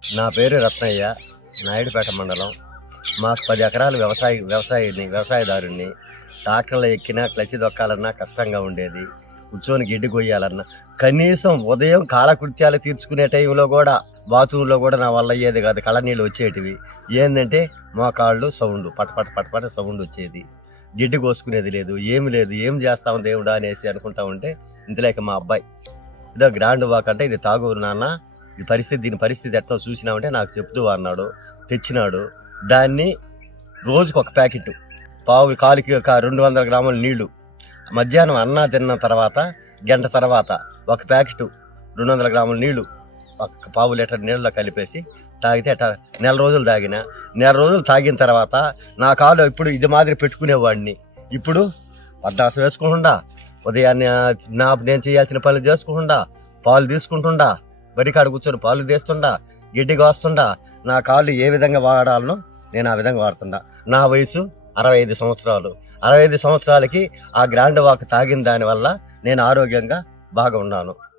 నా పేరు రత్నయ్య, నాయుడుపేట మండలం. మాకు 10 ఎకరాలు వ్యవసాయదారుణ్ణి. ట్రాక్టర్లు ఎక్కినా క్లచ్ దొక్కాలన్నా కష్టంగా ఉండేది. కూర్చొని గిడ్డి కొయ్యాలన్నా కనీసం ఉదయం కాలకృత్యాలు తీర్చుకునే టైంలో కూడా బాత్రూంలో కూడా నా వల్ల అయ్యేది కాదు. కళ్ళనీళ్ళు వచ్చేటివి. ఏంటంటే మోకాళ్ళు సౌండ్ పటపట పటపట సౌండ్ వచ్చేది. గిడ్డి కోసుకునేది లేదు, ఏమి లేదు. ఏం చేస్తాం దేవుడా అనేసి అనుకుంటా ఉంటే ఇంతలేక మా అబ్బాయి ఇదో గ్రాండ్ వాక్ అంటే ఇది తాగు నాన్న, దీని పరిస్థితి ఎట్లా చూసినామంటే నాకు చెప్తూ అన్నాడు. తెచ్చినాడు. దాన్ని రోజుకు ఒక ప్యాకెట్, కాలికి 200 గ్రాముల నీళ్లు, మధ్యాహ్నం అన్నా తిన్న తర్వాత గంట తర్వాత ఒక ప్యాకెట్ 200 గ్రాముల నీళ్లు ఒక పావు లీటర్ నీళ్ళలో కలిపేసి తాగితే నెల రోజులు నెల రోజులు తాగిన తర్వాత నా కాలు ఇప్పుడు ఇది మాదిరి పెట్టుకునేవాడిని. ఇప్పుడు వద్దాసం వేసుకుంటుండా, ఉదయాన్నే నేను చేయాల్సిన పనులు చేసుకుంటుండా, పాలు తీసుకుంటుండా, బరికాడ కూర్చొని పాలు తీస్తుండా, గిడ్డి కాస్తుండా, నా కాళ్ళు ఏ విధంగా వాడాలనో నేను ఆ విధంగా వాడుతుండా. నా వయసు 65 సంవత్సరాలు. 65 సంవత్సరాలకి ఆ గ్రాండ్ వాక్ తాగిన దానివల్ల నేను ఆరోగ్యంగా బాగా ఉన్నాను.